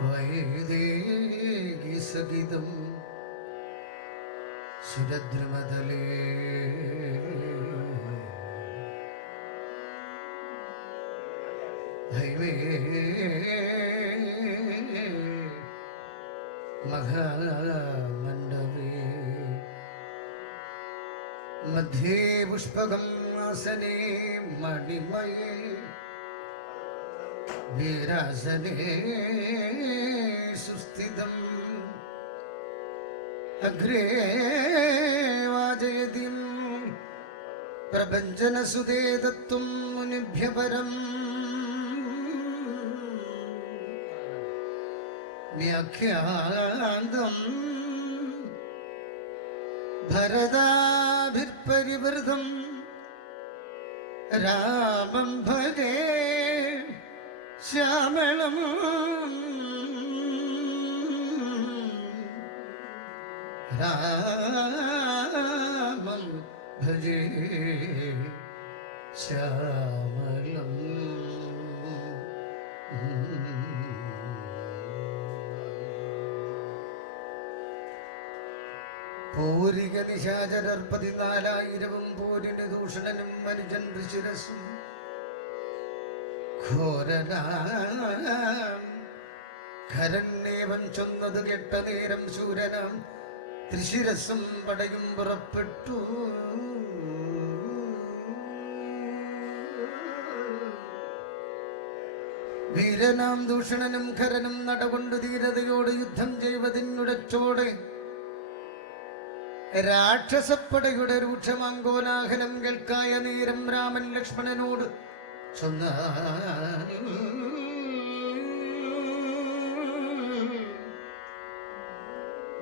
വൈദേഹി സഹിതം സുരദ്രമതലേ ഹൈവേ മഹാമണ്ഡപേ മധ്യേ പുഷ്പകം ആസനേ മണിമയേ വീരാസനേ സുസ്ഥിതം അഗ്രേ വാജയതി പ്രപഞ്ചനസുതേ ദത്തും മുനിഭ്യ പരം വ്യാഖ്യാന്തം ഭരതാഭിർപരിവൃതം രാമം ഭജേ ശ്യാമളം രാമം ഭജേ ശ്യാമളം. പോരിക നിശാചരർ 14,000 പോരിന് ദൂഷണനും മനുജൻ ഋഷിരസും ഘോരനാം ഖരന്നേവം ചൊന്നത് കെട്ട നേരം ശൂരനാം ത്രിശിരസും പടയും പുറപ്പെട്ടു. വീരനാം ദൂഷണനും ഖരനും നടകൊണ്ടു ധീരതയോട് യുദ്ധം ചെയ്വതിനുടച്ചോടെ രാക്ഷസപ്പടയുടെ രൂക്ഷമാങ്കോലാഹലം കേൾക്കായ നേരം രാമൻ ലക്ഷ്മണനോട് ചൊന്ന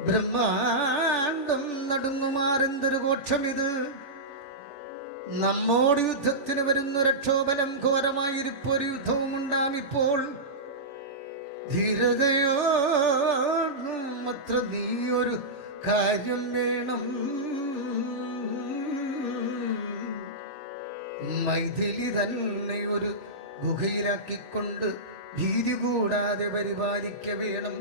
ബ്രഹ്മാണ്ടം നടുങ്ങുമാരെന്തൊരു ഘോഷമിത്. നമ്മോട് യുദ്ധത്തിന് വരുന്ന രക്ഷോബലം ഘോരമായിരിപ്പൊരു യുദ്ധവും ഉണ്ടാം ഇപ്പോൾ. ധീരതയോടും അത്ര നീയൊരു കാര്യം വേണം. മൈഥിലി തന്നെ ഒരു ഗുഹയിലാക്കിക്കൊണ്ട് ഭീതി കൂടാതെ പരിപാലിക്ക വേണം.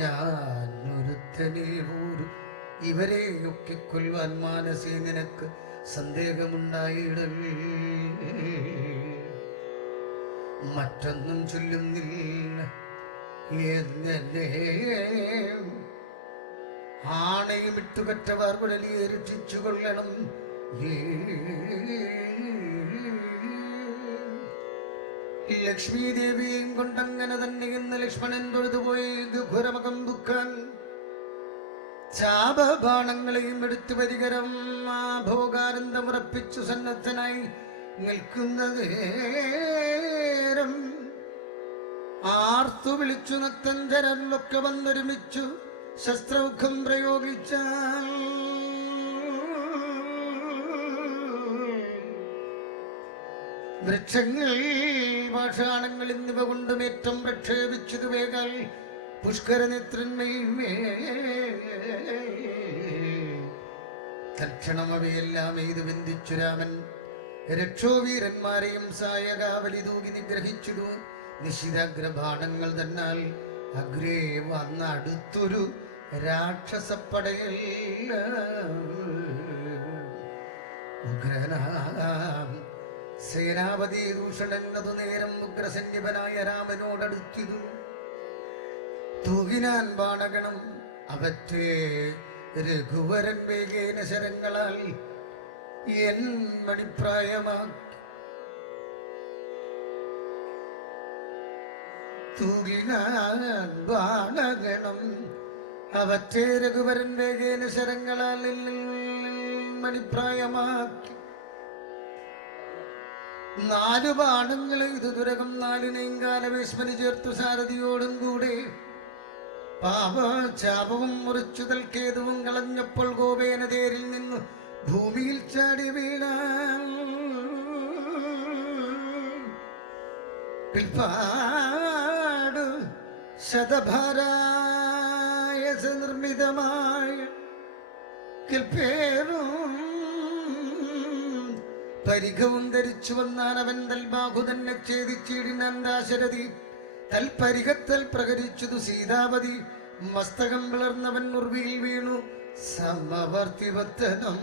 ഞാനൊരുത്തനെ പോലും ഇവരെയൊക്കെ കൊല്ലുവാൻ മാനസേ നിനക്ക് സന്ദേഹമുണ്ടായിടവേ. മറ്റൊന്നും ചൊല്ലുന്നില്ല എന്നല്ലേ ആണയും ഇട്ടുകറ്റവാർ കുഴലിയെ രക്ഷിച്ചു കൊള്ളണം. ലക്ഷ്മി ദേവിയെയും കൊണ്ടങ്ങനെ തന്നെ ഇന്ന് ലക്ഷ്മണൻ തൊഴുതുപോയി ഘുരമകം ദുഃഖാൻ ചാപബാണങ്ങളെയും എടുത്തു വരികരം ആ ഭോഗാനന്ദമുറപ്പിച്ചു സന്നദ്ധനായി നിൽക്കുന്നതേരം ആർത്തു വിളിച്ചു നക്തഞ്ചരൊക്കെ വന്നൊരുമിച്ചു ശസ്ത്രൗഖം പ്രയോഗിച്ച വൃക്ഷങ്ങൾ പാഷാണങ്ങൾ എന്നിവ കൊണ്ടുമേറ്റം പ്രക്ഷേപിച്ചതു വേഗാൽ പുഷ്കരനേത്രന്മേ തക്ഷണം അവയെല്ലാം എയ്തു ബന്ധിച്ചു രാമൻ രക്ഷോവീരന്മാരെയും സായകാവലി തൂകി നിഗ്രഹിച്ചിടു. നിശിതാഗ്രഭാണങ്ങൾ തന്നാൽ അഗ്രേ വന്ന അടുത്തൊരു രാക്ഷസപ്പടയിൽ ഉഗ്രനാം സേനാപതി ദൂഷണനതു നേരം ഉഗ്രസന്നിപനായ രാമനോടടുത്തിതു. തൂകിനാൻ ബാണഗണം അവറ്റേ രഘുവരൻ വേഗേന ശരങ്ങളാൽ എൻ മണിപ്രായമാക്കി തൂകിനാൻ ബാണഗണം അവറ്റേ രഘുവരൻ വേഗേന ശരങ്ങളാൽ മണിപ്രായമാക്കി. 4 ബാണങ്ങളെ ഇത് ദുരകം 4നെയും കാലവേശ്മനി ചേർത്തു സാരഥിയോടും കൂടെ പാപചാപവും മുറിച്ചു തൽക്കേതുവും കളഞ്ഞപ്പോൾ ഗോപേന തേരിൽ നിന്ന് ഭൂമിയിൽ ചാടി വീണ പിൽപ്പാട് ശതഭാരായ നിർമ്മിതമായ കിൽപ്പേറും പരിഘവും ധരിച്ചു വന്നാൻ അവൻ തൽബാഹു തന്നെ ഛേദിച്ചിടിനാൻ ദാശരഥി. തൽപരിഹത്തൽ പ്രകരിച്ചതു സീതാവതി. മസ്തകം പിളർന്നവൻ ഉർവിയിൽ വീണു സമവർത്തിവത്തനം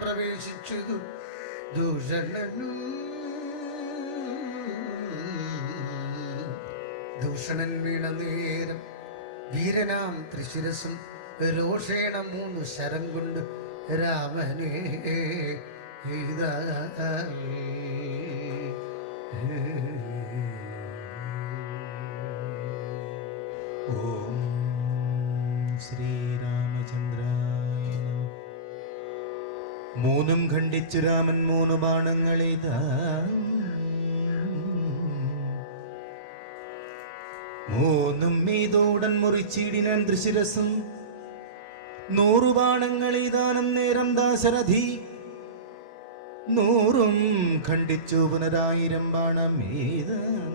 പ്രവേശിച്ചതു ദൂഷണനും. ദൂഷണൻ വീണ നേരം വീരനാം ത്രിശിരസും രോഷേണ 3 ശരം കൊണ്ട് രാമനെ ഓം ശ്രീരാമചന്ദ്രായ നമഃ. 3 ഖണ്ഡിച്ചു രാമൻ 3 ബാണങ്ങളെയ്താ. 3 മീതോടൻ മുറിച്ചിടിനാൻ ത്രിശിരസും. 100 ബാണങ്ങളെയ്താനം നേരം ദാശരഥി. 100 ഖണ്ഡിച്ചു പുനരായിരം ബാണമേതാൻ.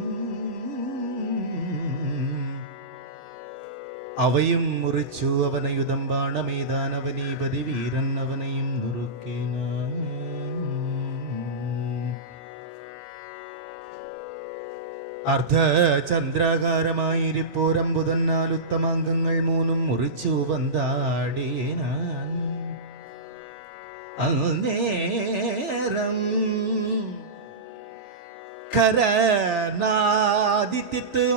അവയും മുറിച്ചു അവനയുധം ബാണമേതാൻ. അവനീപതി വീരൻ അവനെയും നുറുക്കേന. അർദ്ധചന്ദ്രാകാരമായിരിപ്പോരമ്പുതന്നാൽ ഉത്തമാംഗങ്ങൾ 3 മുറിച്ചു വந்தாടേനാൻ. അന്നേരം കരനാദിത്യത്ത്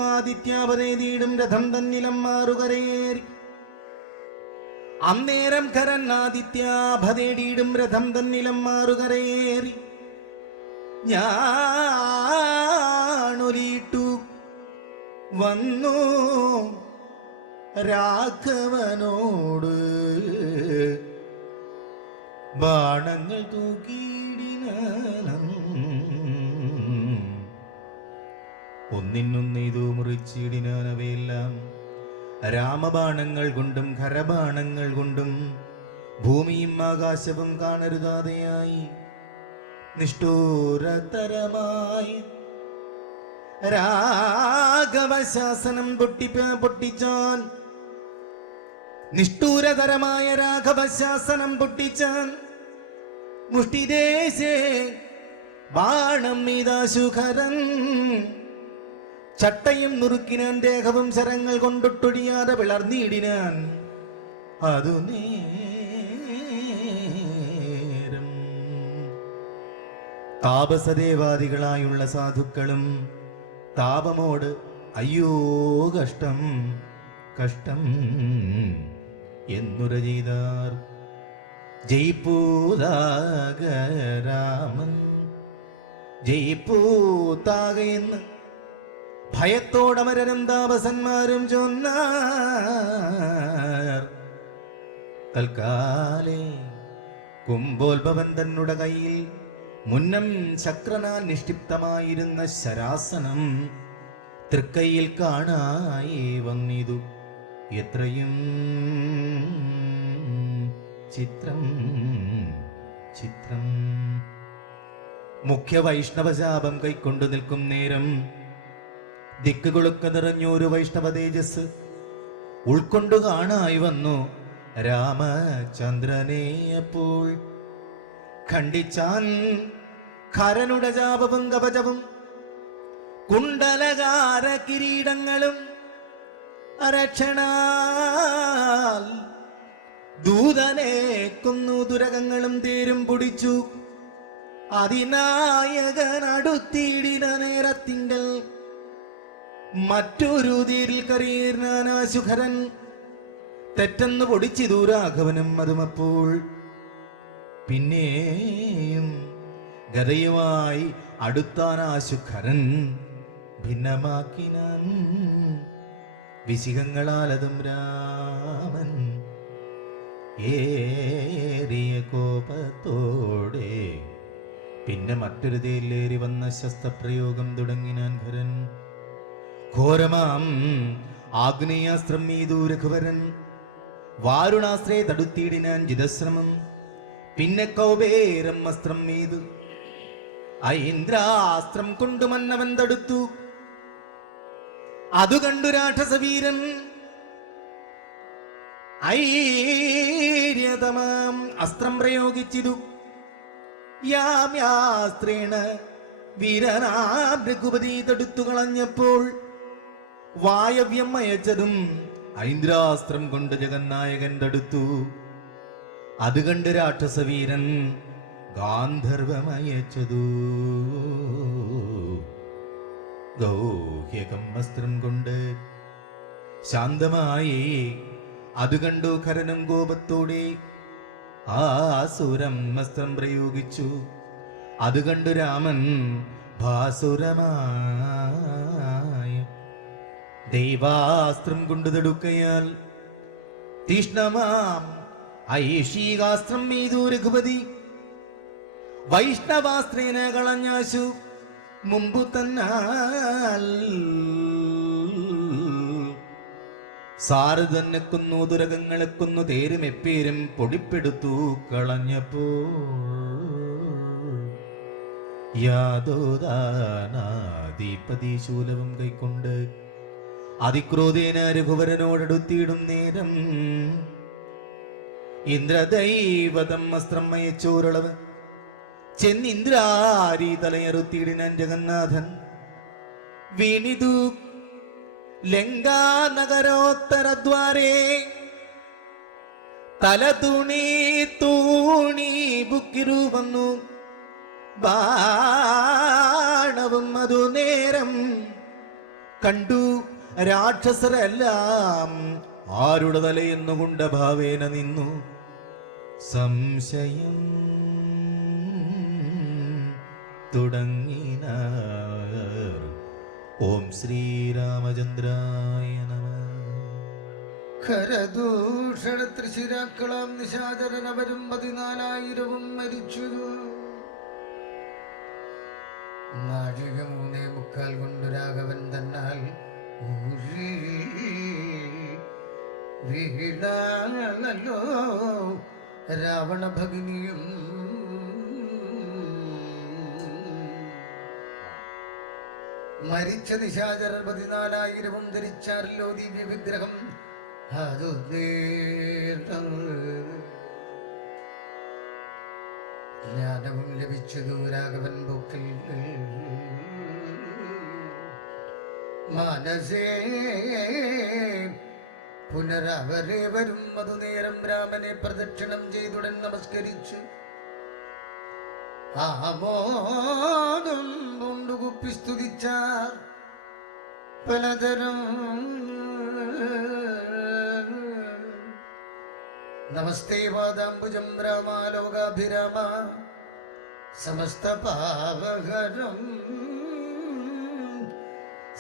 ആദിത്യാപനേതിയിടും രഥം തന്നിലം മാറുകരയേറി. അന്നേരം കരനാദിത്യാഭതേടിയിടും രഥം തന്നിലം മാറുകരയേറി. ഞാനൊലിയിട്ടു വന്നു രാഘവനോട് ബാണങ്ങൾ തൂക്കിയിടിനാനം. ഒന്നിനൊന്നെയ്തു മുറിച്ചിടിനാനവയെല്ലാം രാമബാണങ്ങൾ കൊണ്ടും ഖരബാണങ്ങൾ കൊണ്ടും ഭൂമിയും ആകാശവും കാണരുതാതെയായി നിഷ്ഠൂരതരമായി രാഘവശാസനം പൊട്ടിച്ചാൻ. നിഷ്ഠൂരതരമായ രാഘവശാസനം പൊട്ടിച്ചാൻ. മുഷ്ടിദേശേ ബാണം മീതാശുഖരൻ. ചട്ടയും നുറുക്കിനാൻ. ദേഹവും ശരങ്ങൾ കൊണ്ടൊട്ടൊഴിയാതെ പിളർന്നിടിനാൻ. അതു നേരം താപസദേവാദികളായുള്ള സാധുക്കളും താപമോട് അയ്യോ കഷ്ടം കഷ്ടം എന്നുര ചെയ്താർ. ജയിപ്പൂതാകരാമൻ ജയിപ്പൂത്താകയെന്ന് ഭയത്തോടമരനും താപസന്മാരും ചൊന്നാർ. തൽക്കാലേ കുംഭോത്ഭവൻ തന്നുടെ കയ്യിൽ മുന്നം ചക്രനാൽ നിഷ്ടിപ്തമായിരുന്ന ശരാസനം തൃക്കൈയിൽ കാണായി വന്നിതു. എത്രയും ചിത്രം ചിത്രം. മുഖ്യ വൈഷ്ണവശാപം കൈക്കൊണ്ടു നിൽക്കും നേരം ദിക്കുകളൊക്കെ നിറഞ്ഞൊരു വൈഷ്ണവ തേജസ് ഉൾക്കൊണ്ടു കാണായി വന്നു രാമചന്ദ്രനെ. അപ്പോൾ ഖണ്ഡിച്ചാൻ ഖരനുടെ ജാപവും കവചവും കുണ്ടലകാര കിരീടങ്ങളും അരക്ഷണാൽ ദൂതനെ കൊന്നു. ദുരകങ്ങളും തേരും പൊടിച്ചു. അതിനായകൻ അടുത്തിടിന നേരത്തിങ്കൽ മറ്റൊരു തീരിൽ കറിയേറാനാശുഖരൻ. തെറ്റെന്ന് പൊടിച്ചിതു രാഘവനും. അതുമപ്പോൾ പിന്നെയും ഗതയുമായി അടുത്താനാശുഖരൻ ഭിന്നമാക്കിനാൻ. വിശിഖങ്ങളാലതും രാമൻ ഏറിയ കോപത്തോടെ പിന്നെ മറ്റൊരു തേരിലേറി വന്ന ശസ്ത്രപ്രയോഗം തുടങ്ങിനാൻ ഖരൻ. ഘോരമാം ആഗ്നേയാസ്ത്രം മീതു രഘുവരൻ. വാരുണാസ്ത്രേ തടുത്തിടിനാൻ ജിതശ്രമം. പിന്നെ കൗബേരം അസ്ത്രം മീതു ഐന്ദ്രാസ്ത്രം കൊണ്ടു മന്നവൻ തടുത്തു. അതു കണ്ടു രാക്ഷസവീരൻ ഐര്യതമാം അസ്ത്രം പ്രയോഗിച്ചിതു. യാമ്യാസ്ത്രേണ വീരനാം രഘുപതി തടുത്തു കളഞ്ഞപ്പോൾ വായവ്യം അയച്ചതും ഐന്ദ്രാസ്ത്രം കൊണ്ട് ജഗന്നായകൻ തടുത്തു. അത് കണ്ട് രാക്ഷസവീരൻ ഗാന്ധർവമയച്ചതു ഗൗഹ്യകം വസ്ത്രം കൊണ്ട് ശാന്തമായി. അത് കണ്ടു ഖരനും കോപത്തോടെ ആസുരം വസ്ത്രം പ്രയോഗിച്ചു. അത് കണ്ടു രാമൻ ഭാസുരമായ ദൈവാസ്ത്രം കൊണ്ടു തടുക്കയാൽ തീഷ്ണമാം ഐഷീകാസ്ത്രം എയ്തു രഘുപതി. വൈഷ്ണവാസ്ത്രേന കളഞ്ഞാശു മുമ്പു തന്നാൽ. സാരഥനെ കൊന്നു, ദുരകങ്ങളെ കൊന്നു, തേരും എപ്പേരും പൊടിപ്പെടുത്തു കളഞ്ഞപ്പോൾ യാദോദാനാധിപതി ശൂലവും കൈക്കൊണ്ട് അതിക്രോധേന രഘുവരനോടടുത്തിയിടും നേരം ഇന്ദ്രദൈവതം വസ്ത്രം അയച്ചോരളവ് ചെന്നിന്ദ്രാരി തലയറുത്തിയിടിനാൻ ജഗന്നാഥൻ. വീണിതു ലങ്കാ നഗരോത്തരദ്വാരേ തല തൂണി ബുക്കിരു വന്നു ബാണവും അതു നേരം കണ്ടു രാക്ഷസരെല്ലാം ആരുടെ തലയെന്നുകൊണ്ട ഭാവേന നിന്നു. സംശയം തുടങ്ങിന. ഓം ശ്രീരാമചന്ദ്രായ നമഃ. ഖരദൂഷണ തൃശിരാക്കളാം നിശാചരനവരും 14,000 മരിച്ചു. നാഴിക 3:45 കൊണ്ട് രാഘവൻ തന്നാൽ വീണാണല്ലോ രാവണ ഭഗിനിയും. മരിച്ച നിശാചരർ 14,000 ധരിച്ചാരല്ലോ ദിവ്യ വിഗ്രഹം. അതു ജ്ഞാനവും ലഭിച്ചതു രാഘവൻ ബുക്കിൽ. മനസേ പുനരവരെ വരും. അതു നേരം രാമനെ പ്രദക്ഷിണം ചെയ്തുടൻ നമസ്കരിച്ചു. ആമോദം കൊണ്ടുകുപ്പി സ്തുതിച്ചാർ പലതരം. നമസ്തേ പാദാംബുജം രാമാലോകാഭിരാമ സമസ്ത പാവഹരം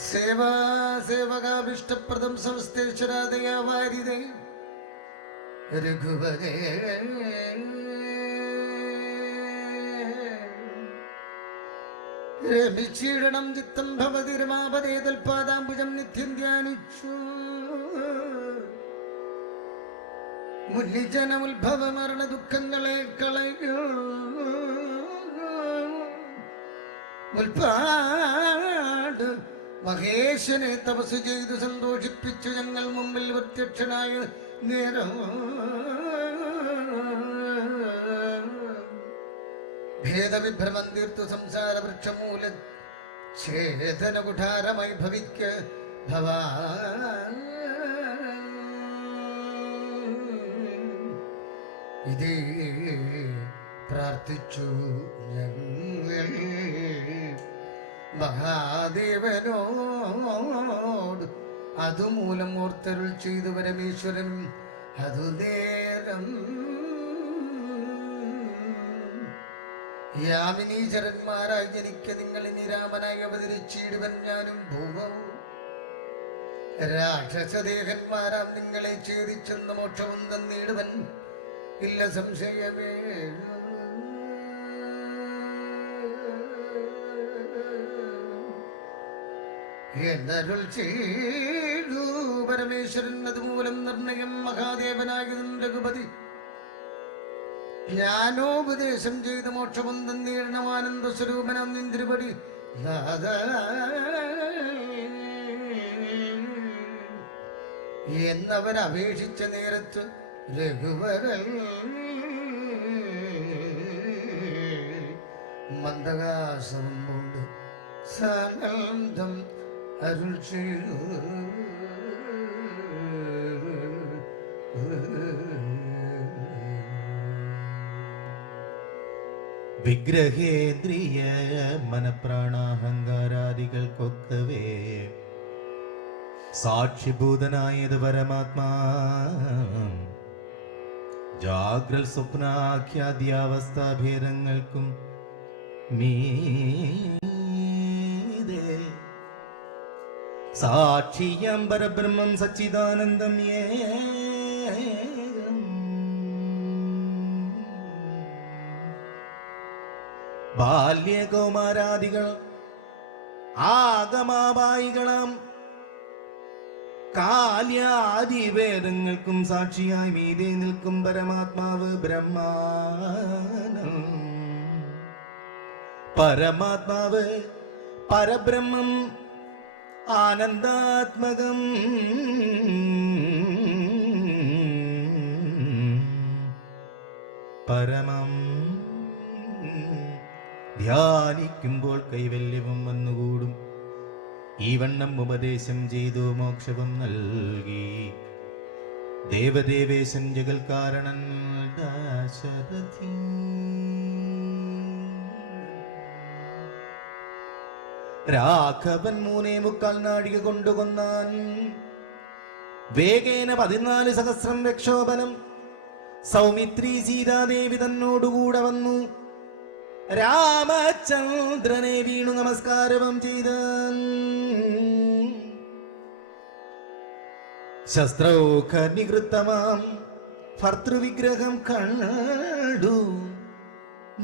സേവാസേവകാഭിഷ്ടപ്രദം സമസ്തേശ്വരാദയാ വാരിതേ രഘുവരേ. രമിച്ചിടണം ചിത്തം ഭവതി രമാപദേ തൽപാദാംബുജം നിത്യം ധ്യാനിച്ചു. മുല്ലിജനമുത്ഭവ മരണ ദുഃഖങ്ങളെ കളയൂ. മുൽപ്പാട് മഹേശനെ തപസ് ചെയ്തു സന്തോഷിപ്പിച്ചു ഞങ്ങൾ മുമ്പിൽ പ്രത്യക്ഷനായ നേരം. ഭേദവിഭ്രമം തീർത്തു സംസാര വൃക്ഷമൂല ഛേദന കുഠാരമായി ഭവിക്ക ഭവാ. ഇതേ പ്രാർത്ഥിച്ചു ഞങ്ങൾ മഹാദേവനോട്. അതുമൂലം ഓർത്തരുൾ ചെയ്തു പരമേശ്വരൻ. അതു നേരം യാമിനീചരന്മാരായി ജനിക്ക നിങ്ങൾ ഇനി രാമനായി അവതരിച്ചിടുവൻ ഞാനും ഭൂമവും. രാക്ഷസദേഹന്മാരാം നിങ്ങളെ ഛേദിച്ചെന്ന് മോക്ഷവും തന്നിടുവൻ ഇല്ല സംശയമേ. എന്നരുൾ ചെയ്തു പരമേശ്വരൻ. അതുമൂലം നിർണയം മഹാദേവനായതും രഘുപതി ജ്ഞാനോപദേശം ചെയ്ത് മോക്ഷവും തന്നീരണമാനന്ദ സ്വരൂപനം നിന്തിരുപടി എന്നവർ അപേക്ഷിച്ച നേരത്ത് രഘുവരൻ മന്ദഹാസവും കൊണ്ട് സാനന്ദം അരുൾ ചെയ്തു. വിഗ്രഹേന്ദ്രിയ മനപ്രാണാഹങ്കാരാദികൾക്കൊക്കവേ സാക്ഷിഭൂതനായത് പരമാത്മാ ജാഗ്രൽ സ്വപ്നാഖ്യാദ്യാവസ്ഥാഭേദങ്ങൾക്കും മീതെ സാക്ഷിയം പരബ്രഹ്മം സച്ചിദാനന്ദം ഏകം ബാല്യകൗമാരാദികൾ ആഗമാവായികളാം കാല്യാദിവേദങ്ങൾക്കും സാക്ഷിയായി മീതെ നിൽക്കും പരമാത്മാവ് ബ്രഹ്മാനം. പരമാത്മാവ് പരബ്രഹ്മം ആനന്ദാത്മകം പരമം ധ്യാനിക്കുമ്പോൾ കൈവല്യവും വന്നുകൂടും. ഈ വണ്ണം ഉപദേശം ചെയ്തു മോക്ഷവും നൽകി ദേവദേവേശൻ ജഗൽക്കാരണൻ ദാശരഥി. രാഘവൻ 3.25 നാഴിക കൊണ്ടുകൊന്നാൻ. വേഗേന 14 സഹസ്രം രക്ഷോബലം. സൗമിത്രി സീതാദേവി തന്നോടുകൂടെ വന്നു. രാമചന്ദ്രനെ വീണു നമസ്കാരവും ചെയ്ത. ശസ്ത്രൗഖനികൃത്തമാം ഭർത്തൃവിഗ്രഹം കണ്ടു.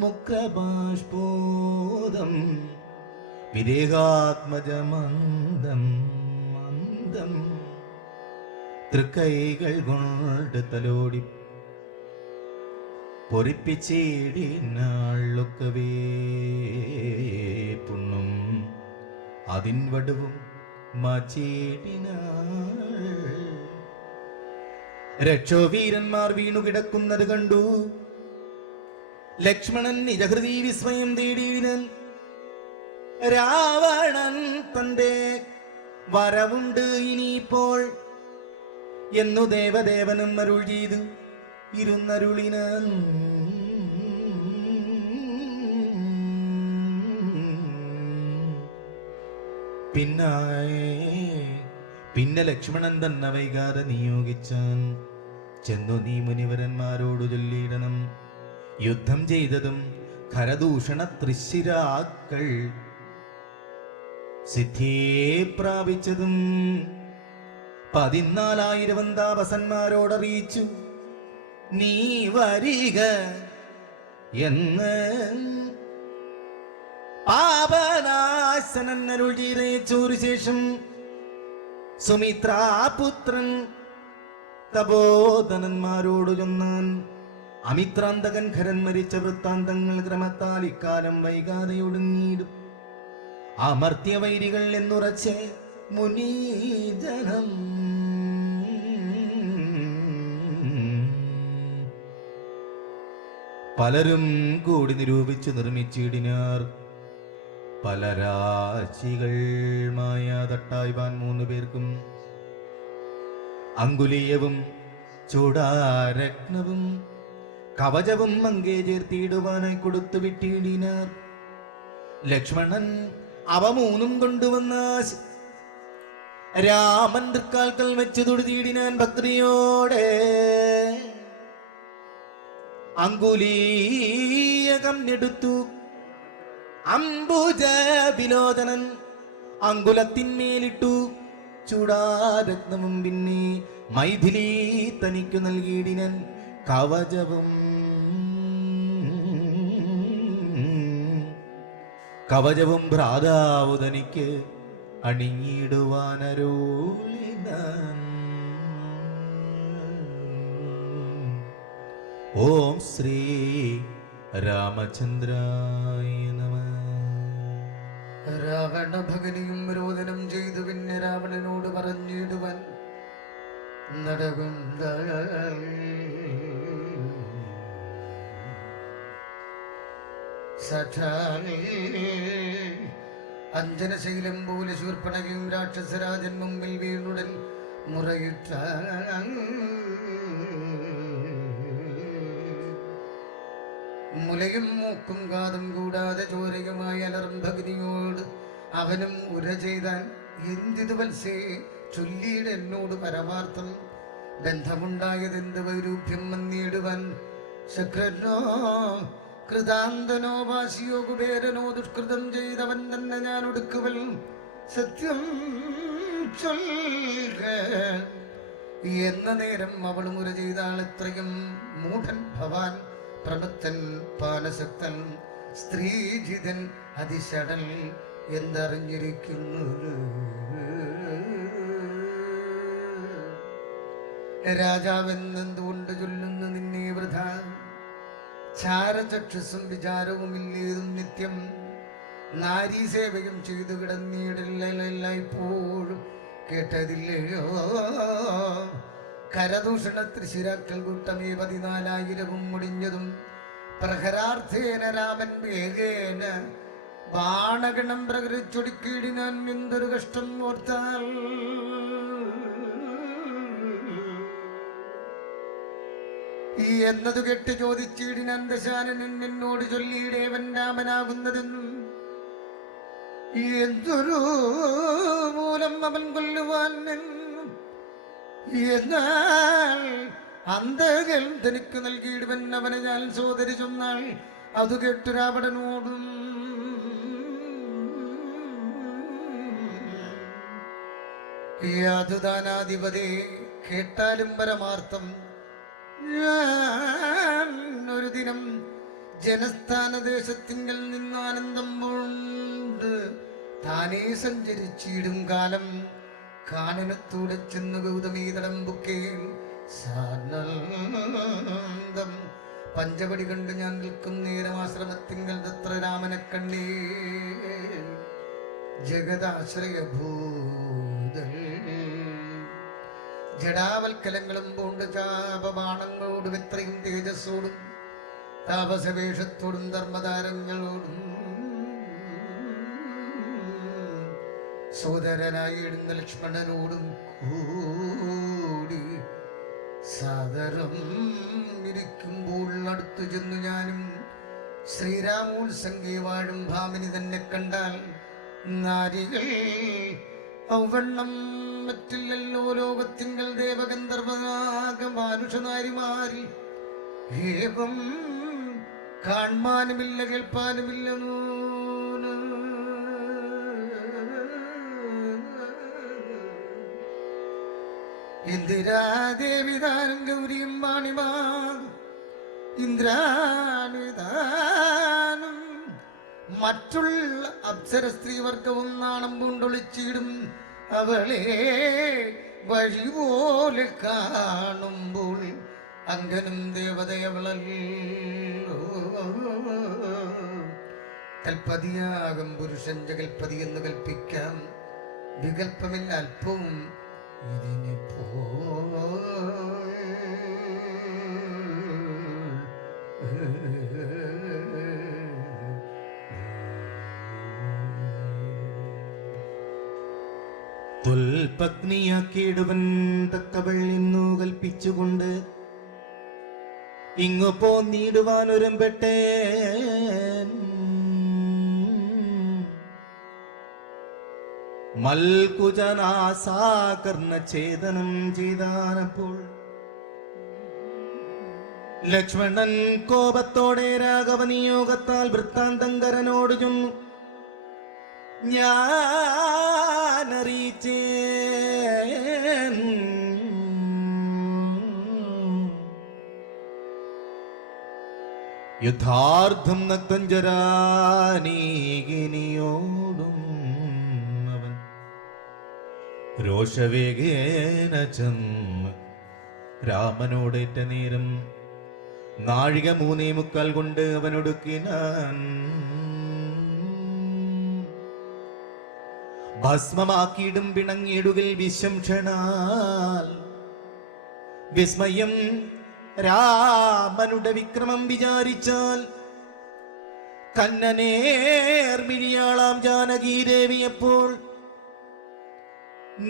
മുഖബാഷ്പോദം വിദേഹാത്മജമന്ദം മന്ദം തൃക്കൈകൾ കൊണ്ട് തലോടി പൊറിപ്പിച്ചേടിനാളൊക്കവേ പുണ്ണും അതിൻ വടുവും മാച്ചേടിനാൾ. രക്ഷോവീരന്മാർ വീണുകിടക്കുന്നത് കണ്ടു. ലക്ഷ്മണൻ നിജഹൃദി വിസ്മയം തേടിയിടൻ. രാവണൻ തന്റെ വരവുണ്ട് ഇനിയിപ്പോൾ എന്നു ദേവദേവനും അരുൾ ചെയ്തു ഇരുന്നരുളിന. പിന്നെ ലക്ഷ്മണൻ തന്നെ വൈകാതെ നിയോഗിച്ചാൻ. ചെന്നു നീ മുനിവരന്മാരോടു ചൊല്ലിയിടണം. യുദ്ധം ചെയ്തതും ഖരദൂഷണ തൃശിരാക്കൾ സിദ്ധിയെ പ്രാപിച്ചതും 14,000 താപസന്മാരോടറിയിച്ചു. നീ വരിക എന്ന് പാപനാശനൻ അരുൾ ചെയ്തേച്ചൊരു ശേഷം സുമിത്രാപുത്രൻ തപോധനന്മാരോടു ചൊന്നാൻ. അമിത്രാന്തകൻ ഖരൻ മരിച്ച വൃത്താന്തങ്ങൾ ക്രമത്താൽ ഇക്കാലം വൈകാതെ ഒടുങ്ങിയിടും. അമർത്യവൈരികൾ എന്നുറച്ച് മുനീജനം. പലരും കൂടി നിരൂപിച്ചു നിർമ്മിച്ചിടിനാർ. പല രാശികൾ മായാതട്ടായ്വാൻ 3 പേർക്കും അങ്കുലീയവും ചൂടാരത്നവും കവചവും അങ്കേ ചേർത്തിയിടുവാനായി കൊടുത്തു വിട്ടിടിനാർ. ലക്ഷ്മണൻ അവ 3 കൊണ്ടുവന്ന രാമൻ തൃക്കാൽക്കൽ വെച്ച് തൊടുതിയിടിനാൻ ഭക്തിയോടെ. അങ്കുലീയകം എടുത്തു അംബുജ വിലോചനൻ അങ്കുലത്തിന്മേലിട്ടു. ചൂടാരത്നവും പിന്നെ മൈഥിലി തനിക്കു നൽകിയിടിനൻ കവചവും. കവചവും ഭ്രാതാവു തനിക്ക് അണിഞ്ഞിടുവാനരുളിനാൻ. ഓം ശ്രീ രാമചന്ദ്രായ നമഃ. രാവണ ഭഗനിയും രോദനം ചെയ്തു. പിന്നെ രാവണനോട് പറഞ്ഞിടുവൻ നടകുന്ന സഠാൽ അഞ്ജനശൈലം പോലെ ശൂർപ്പണകയും രാക്ഷസരാജൻ മുമ്പിൽ വീണുടൻ മുറയിട്ട മുലയും മൂക്കും കാതും കൂടാതെ ചോരയുമായി അലറും ഭഗ്നിയോട് അവനും ഉര ചെയ്താൻ എന്തിതു വത്സേ ചൊല്ലിയുടെ എന്നോട് പരമാർത്ഥം ബന്ധമുണ്ടായതെന്ത് വൈരൂപ്യം വന്നിടുവാൻ ശക്രനോ കൃതാന്തനോ വാശിയോ കുബേരനോ ദുഷ്കൃതം ചെയ്തവൻ തന്നെ ഞാൻ ഒടുക്കുവൽ സത്യം ചൊൽക എന്ന നേരം അവളും ഉര ചെയ്താൾ എത്രയും മൂഢൻ ഭവാൻ പ്രഭക്തൻ പാനസക്തൻ സ്ത്രീജിതൻ അതിശടൻ എന്തറിഞ്ഞിരിക്കുന്നു രാജാവെന്നെന്തുകൊണ്ട് ചൊല്ലുന്നു നിന്നെ വൃഥ ചാരചക്ഷുസും വിചാരവുമില്ലേതും നിത്യം നാരീസേവയും ചെയ്തു കിടന്നിടല്ലെല്ലായ്പ്പോഴും കേട്ടതില്ലയോ കരദൂഷണ തൃശിരാക്കൾ കൂട്ടമേ 14,000 മുടിഞ്ഞതും പ്രഹരാർത്ഥേന രാമൻ വേഗേന ബാണഗണം പ്രകരിച്ചൊടുക്കിയിടിനാൻ എന്തൊരു കഷ്ടം ഓർത്താൽ എന്നതു കേട്ട് ചോദിച്ചിടിനാൻ ദശാനനൻ എന്നോട് ചൊല്ലിയിടേവൻ രാമനാകുന്നതെന്നും എന്തൊരു മൂലം അവൻ കൊല്ലുവാൻ എന്നാൽ അന്തകൻ തനിക്ക് നൽകിയിടുവൻ അവനെ ഞാൻ സോദരി ചൊന്നാൾ അതു കേട്ടു രാവണനോടും യാതുദാനാധിപതി കേട്ടാലും പരമാർത്ഥം ഞാൻ ഒരു ദിനം ജനസ്ഥാനദേശത്തിങ്കൽ നിന്ന് ആനന്ദം കൊണ്ട് താനേ സഞ്ചരിച്ചിടും കാലം കാനനത്തൂടെ ചെന്ന് ഗൗതമീ തടമ്പുക്കേ സാനന്ദം പഞ്ചവടി കണ്ട് ഞാൻ നിൽക്കും നേരം ആശ്രമത്തിങ്കൽ തത്ര രാമനെ കണ്ടേ ജഗദാശ്രയഭൂതൽ ജടാവൽക്കലങ്ങളും പൂണ്ട് ചാപബാണങ്ങളോടും എത്രയും തേജസ്സോടും താപസവേഷത്തോടും ധർമ്മതാരങ്ങളോടും സോദരനായിടുന്ന ലക്ഷ്മണനോടും കൂടി സാദരം ഇരിക്കുമ്പോൾ അടുത്തു ചെന്നു ഞാനും ശ്രീരാമോത്സംഗേ വാഴും ഭാമിനി തന്നെ കണ്ടാൽ നാരികൾ ഔവണ്ണം മറ്റില്ലല്ലോ ലോകത്തിങ്കൽ ദേവഗന്ധർവനാക മാനുഷനാരിമാരിൽ ഏവം കാൺമാനുമില്ല കേൾപ്പാനുമില്ല ഇന്ദിരാദേവിദാനം ഗൗരിയും വാണിമാ ഇന്ദ്രാണിദാനം മറ്റുള്ള അപ്സര സ്ത്രീവർഗവും നാണം പൂണ്ടൊളിച്ചിടും അവളെ വഴി പോലെ കാണുമ്പോൾ അങ്കനും ദേവതയവളല്ലോ കൽപ്പതിയാകും പുരുഷൻ ജഗൽപതി എന്ന് കൽപ്പിക്കാം വികൽപ്പമില്ല അല്പവും ഇതിനെ തൊൽപത്നിയാക്കിയിടുവൻ തക്കവൾ എന്നു കൽപ്പിച്ചുകൊണ്ട് ഇങ്ങു പോന്നിടുവാനൊരുമ്പെട്ടേ മൽകുജനാസാകർണ ഛേദനം ചെയ്താനപ്പോൾ ലക്ഷ്മണൻ കോപത്തോടെ രാഘവനിയോഗത്താൽ വൃത്താന്തങ്കരനോട് ചൊന്നു ഞാനറിയിച്ചേ യുദ്ധാർത്ഥം നക്തഞ്ചരാനീകിനിയോടും അവൻ രോഷവേഗേന ചെന്ന് രാമനോടേറ്റ നേരം നാഴിക 3:45 കൊണ്ട് അവനൊടുക്കിനാൻ ഭസ്മമാക്കിയിടും പിണങ്ങിയിടുകിൽ വിശംഷണാൽ വിസ്മയം രാമനുടെ വിക്രമം വിചാരിച്ചാൽ കന്നനേർമിഴിയാളാം ജാനകി ദേവിയപ്പോൾ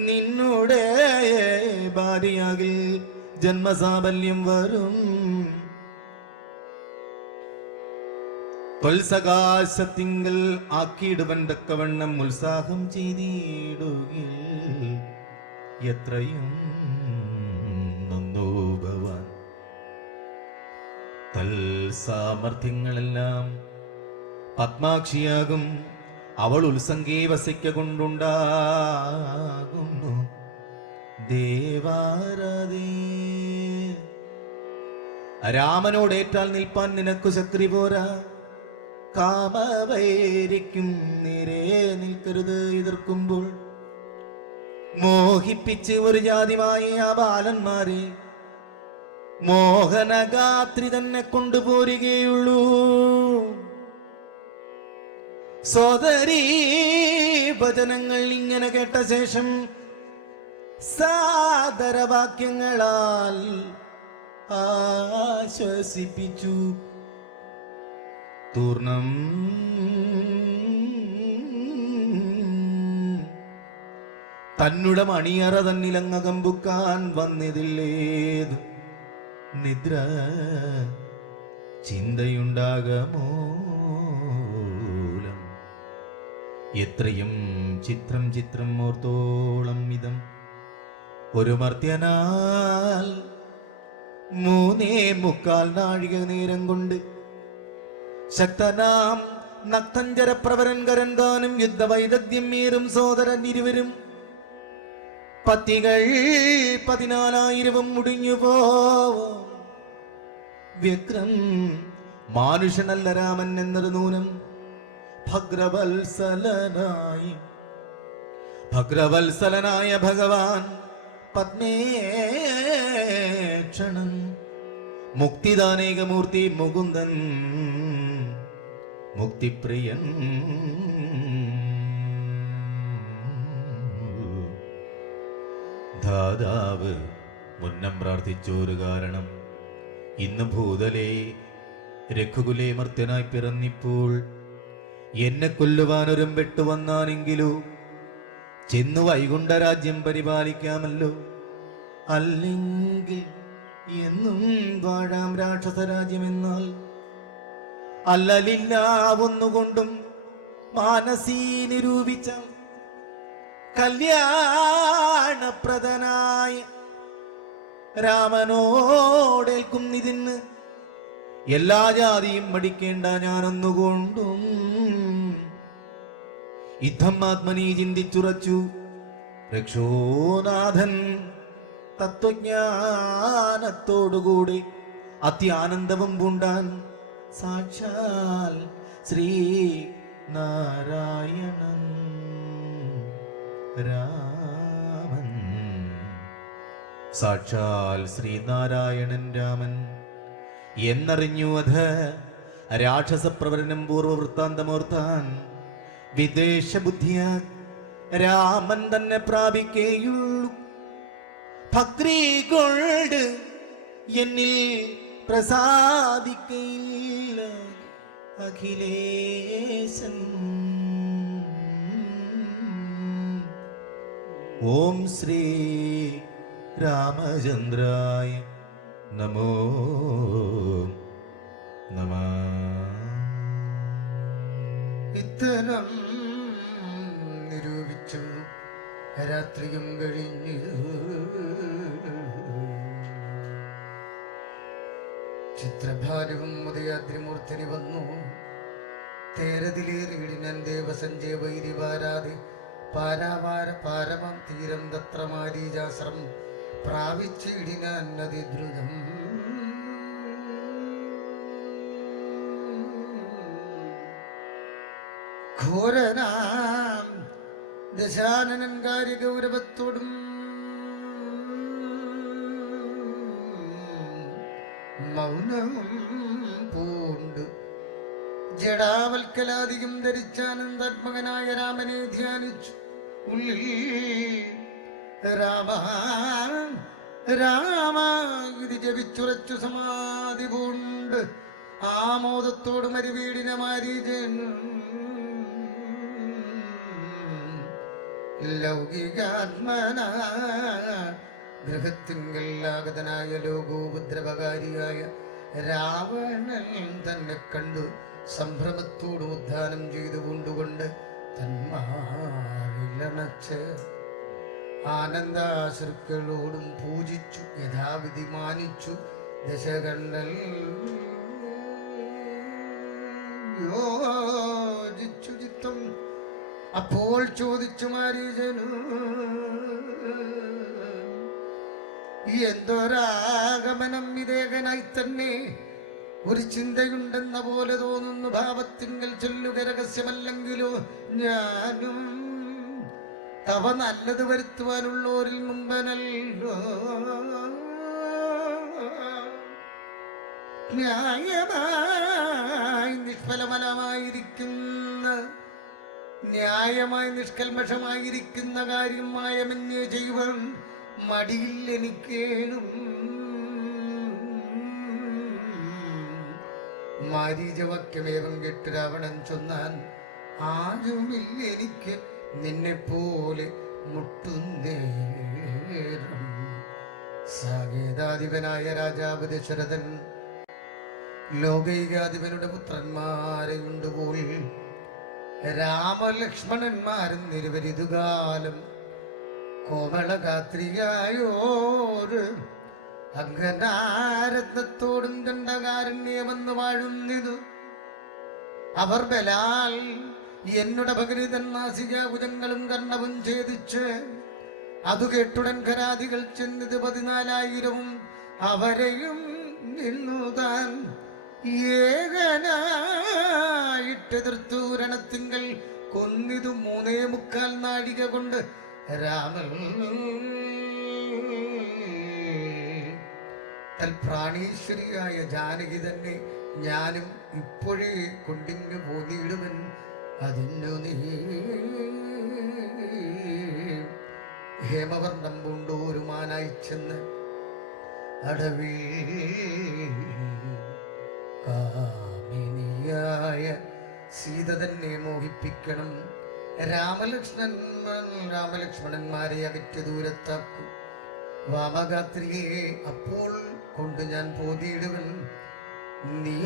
നിന്നുടെ ഭാര്യയാകിൽ ജന്മസാഫല്യം വരും. ത്വൽസകാശത്തിങ്കൽ ആക്കിയിടുവൻ തക്കവണ്ണം ഉത്സാഹം ചെയ്തിടുകിൽ എത്രയും നന്നോ ഭവാൻ. തൽ സാമർഥ്യങ്ങളെല്ലാം പത്മാക്ഷിയാകും അവൾ ഉത്സംഗേ വസിക്ക കൊണ്ടുണ്ടാകുന്നു ദേവാരതേ. രാമനോടേറ്റാൽ നിൽപ്പാൻ നിനക്കു ശക്തി പോരാ, കാമവൈരിക്കും നേരെ നിൽക്കരുത്. എതിർക്കുമ്പോൾ മോഹിപ്പിച്ച് ഒരു ജാതിമായ ആ ബാലന്മാരെ മോഹനഗാത്രി തന്നെ കൊണ്ടുപോരുകയുള്ളൂ. സോദരീ ഭജനങ്ങൾ ഇങ്ങനെ കേട്ട ശേഷം സാദരവാക്യങ്ങളാൽ ആശ്വസിപ്പിച്ചു. തൂർണം തന്നുടെ മണിയറ തന്നിലങ്ങകമ്പുക്കാൻ വന്നതില്ലേത് നിദ്ര ചിന്തയുണ്ടാകമൂലം. എത്രയും ചിത്രം ചിത്രം ഓർത്തോളം ഇതം ഒരു മർത്യനാൽ 3.25 നാഴിക നേരം കൊണ്ട് ശക്തനാം നക്തഞ്ചര പ്രവരൻകരൻ താനും യുദ്ധവൈദഗ്ധ്യം മീറും സോദരൻ ഇരുവരും പത്തികൾ 14,000 മുടിഞ്ഞു പോവും. വ്യക്രം മാനുഷനല്ല രാമൻ എന്നത് നൂനം. ഭദ്രവത്സലനായ ഭഗവാൻ പത്മേക്ഷണൻ മുക്തിദാനേകമൂർത്തി മുകുന്ദൻ മുക്തിപ്രിയൻ. ദാതാവ് മുന്നം പ്രാർത്ഥിച്ചൊരു കാരണം ഇന്ന് ഭൂതലേ രഘുകുലേ മർത്യനായി പിറന്നിപ്പോൾ എന്നെ കൊല്ലുവാനൊരും വെട്ടുവന്നാനെങ്കിലോ ചെന്നു വൈകുണ്ഠരാജ്യം പരിപാലിക്കാമല്ലോ. അല്ലെങ്കിൽ എന്നും വാഴാം രാക്ഷസരാജ്യമെന്നാൽ അല്ലലില്ല ഒന്നുകൊണ്ടും മാനസീ നിരൂപിച്ച കല്യാണപ്രദനായ രാമനോടേൽക്കും ഇതിന് എല്ലാ ജാതിയും മടിക്കേണ്ട ഞാനൊന്നുകൊണ്ടും. യുദ്ധം ആത്മനീ ചിന്തിച്ചുറച്ചു രക്ഷോനാഥൻ തത്വജ്ഞാനത്തോടുകൂടി അത്യാനന്ദവും പൂണ്ടാൻ. സാക്ഷാൽ ശ്രീ നാരായണൻ രാമൻ. സാക്ഷാൽ ശ്രീനാരായണൻ രാമൻ എന്നറിഞ്ഞു അധ രാക്ഷസപ്രവരനും പൂർവവൃത്താന്തമോർത്താൻ. വിദേശബുദ്ധിയ രാമൻ തന്നെ പ്രാപിക്കേയുള്ളൂ. ഭക്തി കൊണ്ട് എന്നിൽ പ്രസാദിക്കയില്ല അഖിലേശൻ. ഓം ശ്രീ രാമചന്ദ്രായ നമോ നമഃ. ഇത്തരം നിരൂപിച്ചു രാത്രിയും കഴിഞ്ഞു. ചിത്രഭാരവും ഉദയാദ്രിമൂർത്തിനി വന്നു. തേരതിലേറിയിടിനൻ ദേവസഞ്ജയ വൈരിവാരാതെ പാരമം തീരം തത്ര മാരീജാശ്രം പ്രാപിച്ചിടിനാൻ അതിദ്രുതം. ഘോരനാം ദശാനനൻ കാര്യഗൗരവത്തോടും മൗനവും പൂണ്ട് ജഡാവൽക്കലാധികം ധരിച്ചാനന്ദാത്മകനായ രാമനെ ധ്യാനിച്ചു. ഉള്ളിൽ രാമ രാമ ഇത് ജപിച്ചുറച്ചു സമാധി പൂണ്ട് ആമോദത്തോട് മരുവീടിന മാരീജൻ ലൗകികാത്മന ഗൃഹത്തിങ്കല്ലാഗതനായ ലോകോപദ്രവകാരിയായ രാവണൻ തന്നെ കണ്ടു സംഭ്രമത്തോട് ഉദ്ധാനം ചെയ്തുകൊണ്ടുകൊണ്ട് തന്മാവിലണച്ച് ആനന്ദാശ്രുക്കളോടും പൂജിച്ചു യഥാവിധി മാനിച്ചു ദശകണ്ഠൽ യോജിച്ചു ചിത്തം. അപ്പോൾ ചോദിച്ചു മാരീചനു, എന്തൊരാഗമനം വിവേകനായി തന്നെ ഒരു ചിന്തയുണ്ടെന്ന പോലെ തോന്നുന്നു. ഭാവത്തിങ്കൽ ചൊല്ലുക രഹസ്യമല്ലെങ്കിലോ ഞാനും തവ നല്ലത് വരുത്തുവാനുള്ളോരിൽ മുമ്പനല്ലോ. ന്യായമായി നിഷ്ഫലമനമായിരിക്കുന്ന ന്യായമായി നിഷ്കൽമഷമായിരിക്കുന്ന കാര്യം മായമന്യേ ചെയ്യുവാൻ മടിയിൽ എനിക്കേനും. മാരീചവാക്യമേവം കേട്ട് രാവണൻ ചൊന്നാൻ, ആരുമില്ല എനിക്ക് നിന്നെ പോലെ മുട്ടുന്നേരം. സാകേതാധിപനായ രാജാവ് ദശരഥൻ ലോകൈകാധിപനുടെ പുത്രന്മാരെ കൊണ്ടുപോയി രാമലക്ഷ്മണന്മാരും നിരവരിതുകാലം കോമളഗാത്രിയായോര് അങ്കനാരത്നത്തോടും ദണ്ഡകാരണ്യമെന്ന് വാഴുന്നിതു. അവർ ബലാൽ എന്നുടെ ഭഗരിതൻ നാസികാഭുജങ്ങളും കർണവും ഛേദിച്ച് അതു കേട്ടുടൻ ഖരാദികൾ ചെന്നത് 14,000 അവരെയും നിന്നുതാൻ ഏകനായിട്ടെതിർത്തു. രണത്തിങ്കൽ കൊന്നിതു 3.25 നാഴിക കൊണ്ട് രാമൻ തൽപ്രാണീശ്വരിയായ ജാനകി തന്നെ ഞാനും ഇപ്പോഴേ കൊണ്ടിങ്ങു പോന്നിടുവൻ. അതിനു നീ ഹേമവർണ്ണം പൂണ്ടോരു മാനായി ചെന്ന് അടവിൽ കാമിനിയായ സീത തന്നെ മോഹിപ്പിക്കണം. രാമലക്ഷ്മണന്മാരെ അകറ്റ് ദൂരത്താക്കും. വാമഗാത്രിയെ അപ്പോൾ കൊണ്ട് ഞാൻ പോതിയിടുവൻ. നീ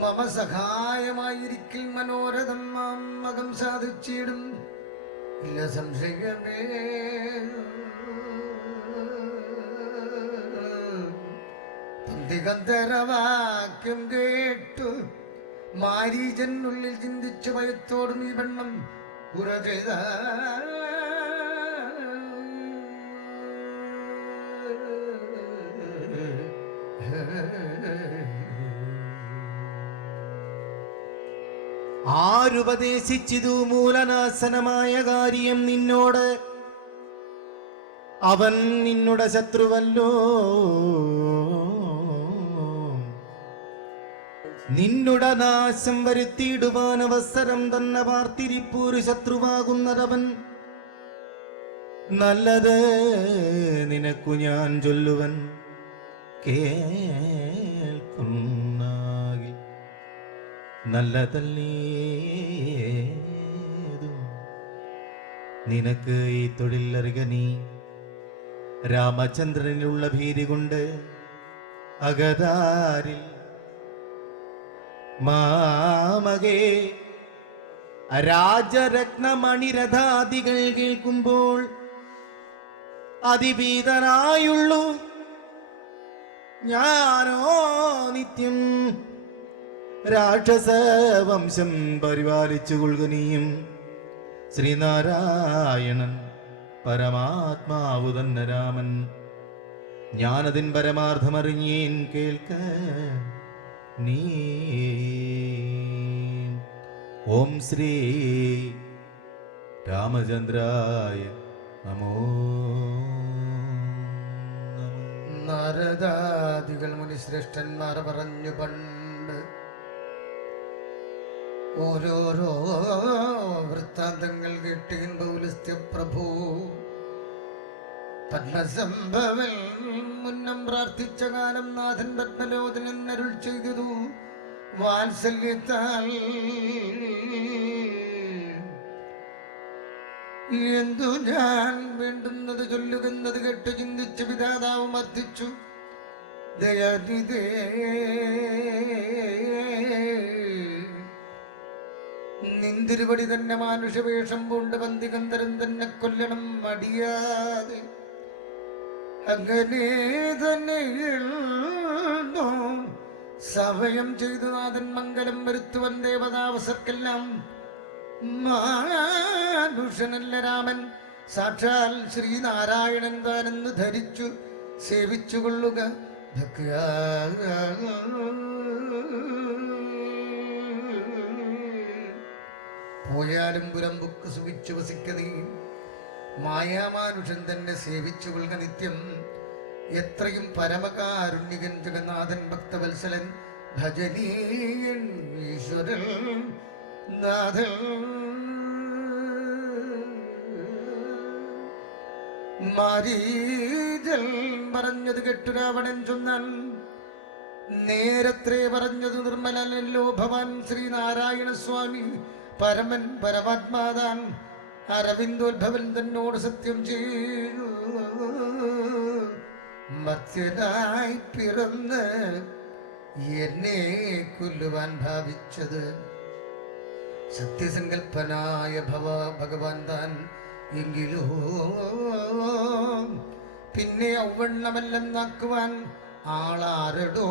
മമ സഹായമായിരിക്കൽ മനോരഥം മാം മകം സാധിച്ചിടും. ഇല്ല സംശയമേ. പന്തികന്ധരവാക്യം കേട്ടു മാരീചൻ ഉള്ളിൽ ചിന്തിച്ചു ഭയത്തോടും ഈ വണ്ണം ഉറ ചെയ്ത. ആരുപദേശിച്ചിതു മൂലനാശനമായ കാര്യം നിന്നോട്? അവൻ നിന്നുടെ ശത്രുവല്ലോ. നിന്നുടെ നാശം വരുത്തിയിടുവാൻ അവസരം തന്നെ പാർത്തിരിപ്പൂരു ശത്രുവാകുന്നതവൻ. നല്ലത് നിനക്കു ഞാൻ ചൊല്ലുവൻ കേൾക്കുന്നാകിൽ നല്ലതല്ലേതും. നിനക്ക് ഈ തൊഴിലറിക നീ രാമചന്ദ്രനിലുള്ള ഭീതി കൊണ്ട് അകതാരിൽ മാമകേ രാജരത്നമണിരഥാദികൾ കേൾക്കുമ്പോൾ അതിഭീതനായുള്ളൂ ഞാനോ നിത്യം. രാക്ഷസ വംശം പരിപാലിച്ചു കൊള്ളുകനീയും ശ്രീനാരായണൻ പരമാത്മാവു തന്നെ രാമൻ. ഞാനതിൻ പരമാർത്ഥമറിഞ്ഞേൻ കേൾക്ക നീ. ഓം ശ്രീ രാമചന്ദ്രായ നമോ. നാരദാദികൾ മുനിശ്രേഷ്ഠന്മാർ പറഞ്ഞു പണ്ട് ഓരോരോ വൃത്താന്തങ്ങൾ കേട്ടീൻ. പൗലസ്ത്യ പ്രഭു പത്മസംഭവൽ മുന്നം പ്രാർത്ഥിച്ച കാലം നാഥൻ പത്മലോചനൻ അരുൾ ചെയ്തു വാത്സല്യത്താൽ എന്തു ഞാൻ വേണ്ടുന്നത് ചൊല്ലുകെന്നത് കേട്ട് ചിന്തിച്ച് വിധാതാവ് മർദ്ദിച്ചു ദയാനിതേ നിന്തിരുപടി തന്നെ മാനുഷവേഷം പൂണ്ട് പന്തികന്ധരൻ തന്നെ കൊല്ലണം മടിയാതെ അങ്ങനെ തന്നെ സമയം ചെയ്തു നാഥൻ മംഗലം വരുത്തുവൻ ദേവതാവസർക്കെല്ലാം മാനുഷനല്ല രാമൻ സാക്ഷാൽ ശ്രീനാരായണൻ താനെന്ന് ധരിച്ചു സേവിച്ചുകൊള്ളുക പോയാലും പുരമ്പുക്ക് സുഖിച്ചു വസിക്കതേ മായാമാനുഷൻ തന്നെ സേവിച്ചുകൊള്ളുക നിത്യം എത്രയും പരമകാരുണ്യകൻ ജഗന്നാഥൻ ഭക്തവത്സലൻ ഭജനീയൻ ഈശ്വരൻ നാഥൻ മാരീജൽ പറഞ്ഞത് കേട്ടു രാവണൻ ചൊന്നാൻ നേരത്രേ പറഞ്ഞത് നിർമ്മലനല്ലോ ഭവാൻ ശ്രീനാരായണ സ്വാമി പരമൻ പരമാത്മാതാൻ അരവിന്ദോത്ഭവൻ തന്നോട് സത്യം ചെയ്തു മർത്യനായി പിറന്ന് എന്നെ കൊല്ലുവാൻ ഭാവിച്ചത് സത്യസങ്കൽപ്പനായ ഭഗവാൻ താൻ എങ്കിലോ പിന്നെ ഔവണ്ണമല്ലെന്നാക്കുവാൻ ആളാരടോ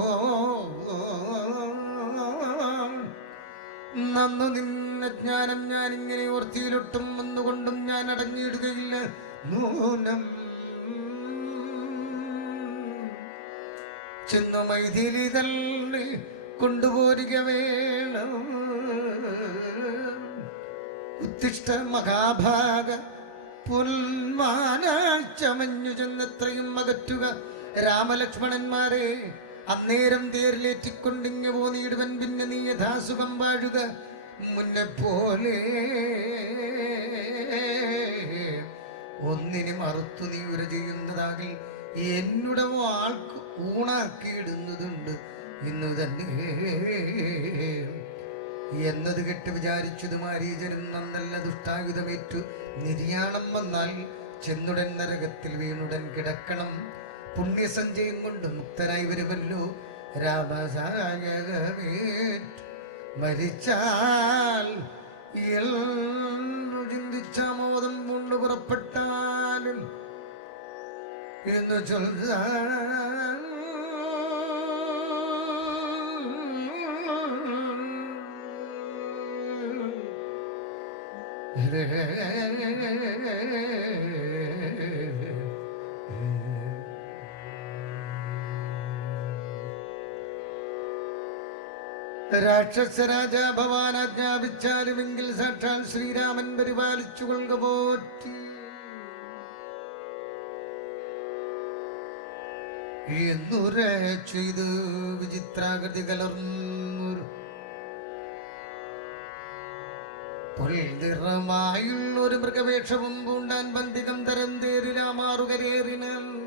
നന്നു നിന്ന ജ്ഞാനം ഞാൻ ഇങ്ങനെ ഓർത്തിയിലൊട്ടും ഒന്നുകൊണ്ടും ഞാൻ അടങ്ങിയിടുകയില്ല നൂനം ചെന്നു മൈഥിലി തള്ളി കൊണ്ടുപോരുക വേണം ഉത്തിഷ്ഠ മഹാഭാഗ പുൽമാനാഴ്ചമഞ്ഞു ചെന്നെത്രയും അകറ്റുക രാമലക്ഷ്മണന്മാരെ അന്നേരം തേരിലേറ്റിക്കൊണ്ടിങ്ങു പോന്നിടുവൻ പിന്നെ നീ യഥാസുഖം വാഴുക മുന്നെ പോലെ ഒന്നിനും അറുത്തു നീ ഉര ചെയ്യുന്നതാകിൽ എന്നുടെ വാൾക്ക് ഊണാക്കിയിടുന്നതുണ്ട് ഇന്നു തന്നെ എന്നത് കെട്ട് വിചാരിച്ചത് മാരീചനും നന്നല്ല ദുഷ്ടായുധമേറ്റു നിര്യാണം വന്നാൽ ചെന്നുടൻ നരകത്തിൽ വീണുടൻ കിടക്കണം പുണ്യസഞ്ചയം കൊണ്ട് മുക്തനായി വരുമല്ലോ രാമസായകമേറ്റു മരിച്ചാൽ ചിന്തിച്ചാമോദം കൊണ്ട് പുറപ്പെട്ടാലും എന്ന് ചൊല്ല രാക്ഷസരാജ ഭവാൻ ആജ്ഞാപിച്ചാലുമെങ്കിൽ സാക്ഷാൽ ശ്രീരാമൻ പരിപാലിച്ചു കൊള്ളുക പോറ്റി എന്നുര ചെയ്ത് വിചിത്രാകൃതി കലർന്നൊരു പൊൽനിറമായുള്ളൊരു മൃഗവേഷവും പൂണ്ടാൻ ബന്ധികം തരം തേരിലാമാറുകരേറിനാൻ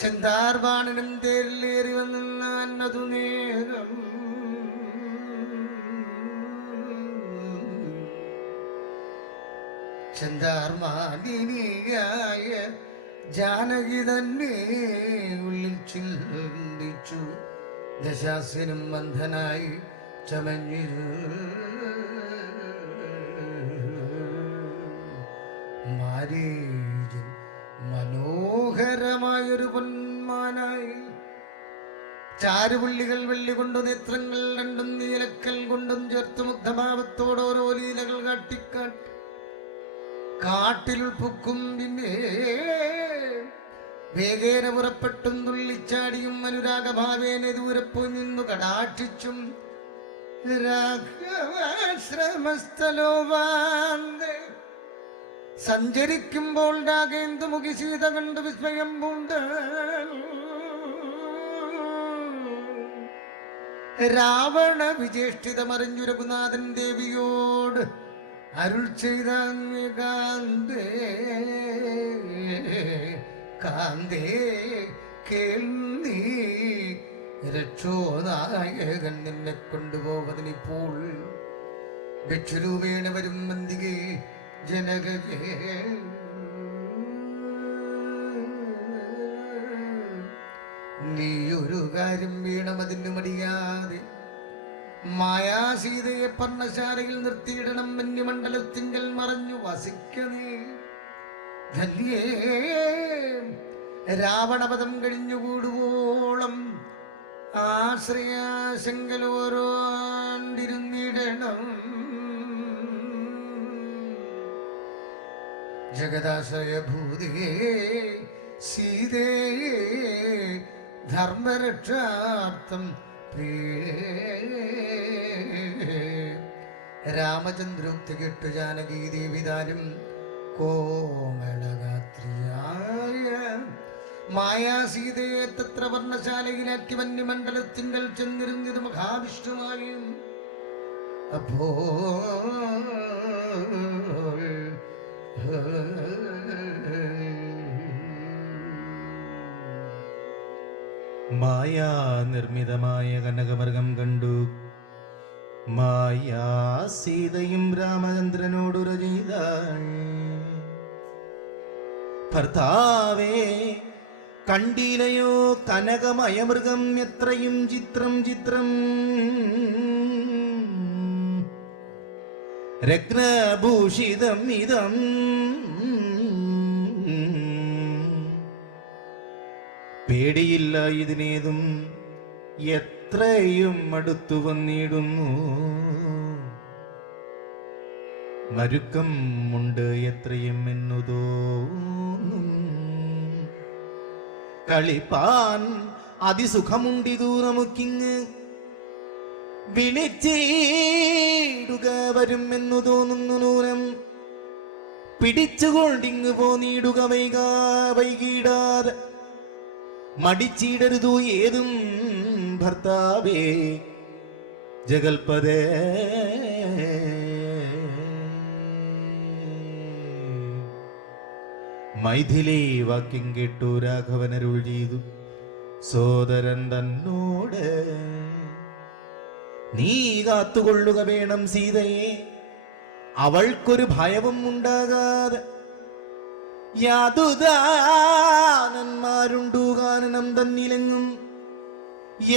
ചെന്താർവാണനും തേരിലേറി വന്നതു നേരം ചെന്താർമാനിനിയായ ജാനകി തന്നെ ഉള്ളിൽ ചിന്തിച്ചു ദശാസ്യനും ബന്ധനായി ചമഞ്ഞിരു മാരീജൻ മനോഹരമായൊരു പൊന്മാനായി ചാരുപുള്ളികൾ വെള്ളി കൊണ്ടു നേത്രങ്ങൾ രണ്ടും നീലക്കൽ കൊണ്ടും ചേർത്ത് മുഗ്ധഭാവത്തോട് ഓരോ ലീലകൾ കാട്ടിക്കാട്ടി കാട്ടിൽ പുക്കും പിന്നെ വേഗേന പുറപ്പെട്ടും തുള്ളിച്ചാടിയും അനുരാഗഭാവേന ദൂരെ പോയി നിന്നു കടാക്ഷിച്ചും രാഘവാശ്രമസ്ഥലോവാന്ത് സഞ്ചരിക്കുമ്പോൾ രാഗേന്ദുമുഖി സീത കണ്ട് വിസ്മയം പൂണ്ട് രാവണ വിചേഷ്ടിതമറിഞ്ഞു രഘുനാഥൻ ദേവിയോട് അരുൾ ചെയ്ത കാന്തേ കാന്തേ കേൾന്നീ രക്ഷോനായകൻ നിന്നെ കൊണ്ടുപോവതിനിപ്പോൾ ഭിക്ഷുരൂപേണ വരും മന്ദികേ ജനകേ. നീ ഒരു കാര്യം വീണമതിന് മടിയാതെ മായാസീതയെ പർണശാലയിൽ നിർത്തിയിടണം. മന്യമണ്ഡലത്തിങ്കൽ മറഞ്ഞു വസിക്കണേ ധന്യേ. രാവണപദം കഴിഞ്ഞുകൂടുവോളം ആശ്രയാശങ്കലോരോണ്ടിരുന്നിടണം. ജഗദാശയ ഭൂതേ സീതേ ധർമ്മരക്ഷാർത്ഥം രാമചന്ദ്രോക്തി കെട്ടു ജാനകീ ദേവിതാരും കോമളഗാത്രിയായ മായാസീതയെ തത്ര വർണ്ണശാലയിലാക്കി വന്യമണ്ഡലത്തിങ്കൽ ചെന്നിരുന്നത് മഹാവിഷ്ണുവായും. അപ്പോൾ മായാ നിർമ്മിതമായ കനകമൃഗം കണ്ടു. മായാ സീതയും രാമചന്ദ്രനോടുര ചെയ്ത ഭർത്താവേ കണ്ടിലയോ കനകമയമൃഗം എത്രയും ചിത്രം ചിത്രം. രത്നഭൂഷിതം ഇതം പേടിയില്ല ഇതിനേതും എത്രയും അടുത്തു വന്നിടുന്നു. മരുക്കം ഉണ്ട് എത്രയും എന്നു തോന്നും. കളിപ്പാൻ അതിസുഖമുണ്ടിതു നമുക്കിങ് വിളിച്ചിടുക വരും എന്നു തോന്നുന്നു നൂനം. പിടിച്ചുകൊണ്ടിങ്ങ് പോന്നിടുക വൈകിടാതെ മടിച്ചിടരുതു ഏതും ഭർത്താവേ ജഗൽപദേ. മൈഥിലി വാക്യം കേട്ടു രാഘവനരുൾ ചെയ്തു സോദരൻ തന്നോട്. നീ കാത്തുകൊള്ളുക വേണം സീതയെ, അവൾക്കൊരു ഭയവും ഉണ്ടാകാതെ. യാതുദാനന്മാരുണ്ടു കാനനം തന്നിലെങ്ങും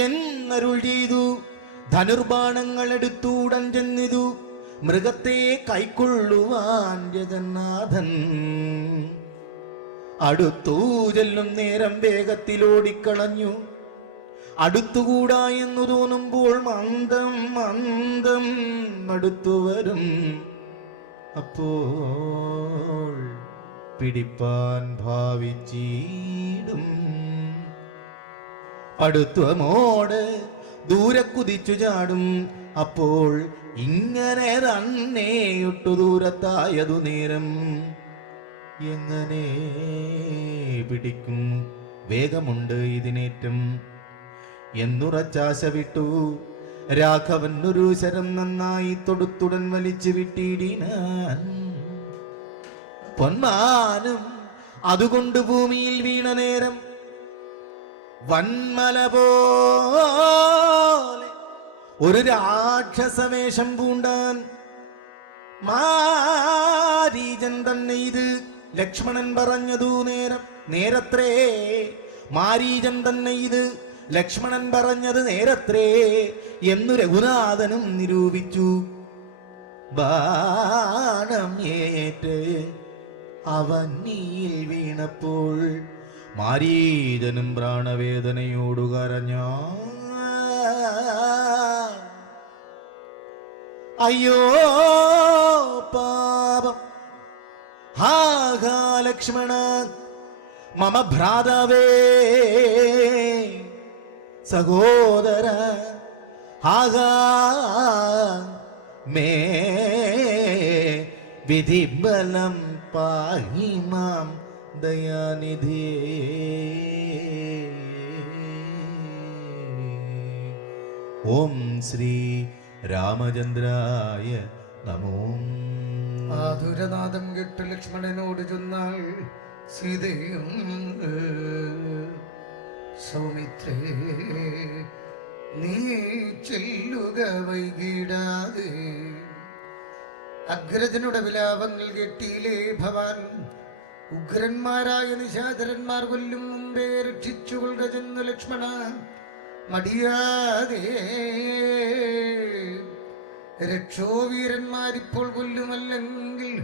എന്നരുൾ ചെയ്തു. ധനുർബാണങ്ങൾ എടുത്തൂടൻ ചെന്നിതു മൃഗത്തെ കൈക്കൊള്ളുവാൻ ജഗന്നാഥൻ. അടുത്തു ചെല്ലും നേരം വേഗത്തിലോടിക്കളഞ്ഞു. അടുത്തുകൂടാ എന്നു തോന്നുമ്പോൾ മന്ദം മന്ദം അടുത്തു വരും. അപ്പോൾ പിടിപ്പാൻ ഭാവിച്ചിടും. അടുത്വമോട് ദൂരെ കുതിച്ചു ചാടും. അപ്പോൾ ഇങ്ങനെ തന്നെയൊട്ടു ദൂരത്തായതു നേരം എങ്ങനെ പിടിക്കും വേഗമുണ്ട് ഇതിനേറ്റം എന്നുറച്ചാശ വിട്ടു. രാഘവൻ ഒരു ശരം നന്നായി തൊടുത്തുടൻ വലിച്ചു വിട്ടിടിനാൻ. പൊന്മാനും അതുകൊണ്ട് ഭൂമിയിൽ വീണ നേരം വന്മല പോലെ ഒരു രാക്ഷസവേഷം പൂണ്ടാൻ. മാരീചൻ തന്നെ ഇത് ലക്ഷ്മണൻ പറഞ്ഞതു നേരത്രേ. മാരീചൻ തന്നെ ഇത് ലക്ഷ്മണൻ പറഞ്ഞത് നേരത്രേ എന്നു രഘുനാഥനും നിരൂപിച്ചു. ബാണം ഏറ്റ് അവനിൽ വീണപ്പോൾ മാരീചനും പ്രാണവേദനയോടു കരഞ്ഞു. അയ്യോ പാപം ഹാ ലക്ഷ്മണ മമ ഭ്രാതവേ സഹോദര ഹാഗാ മേ വിധിബലം പാഹി മാം ദയാനിധി. ഓം ശ്രീ രാമചന്ദ്രായ നമോ ആതുരനാദം കേട്ട് ലക്ഷ്മണനോട് ചെന്നാൽ സീതയും സൗമിത്രേ നീ ചെല്ലുക വൈകിടാതെ. അഗ്രജനുടെ വിലാപങ്ങൾ കെട്ടിയിലേ ഭവാൻ. ഉഗ്രന്മാരായ നിശാചരന്മാർ കൊല്ലും മുമ്പേ രക്ഷിച്ചുകൊള്ളുക ചെന്നു ലക്ഷ്മണ മടിയാതെ. രക്ഷോവീരന്മാരിപ്പോൾ കൊല്ലുമല്ലെങ്കിൽ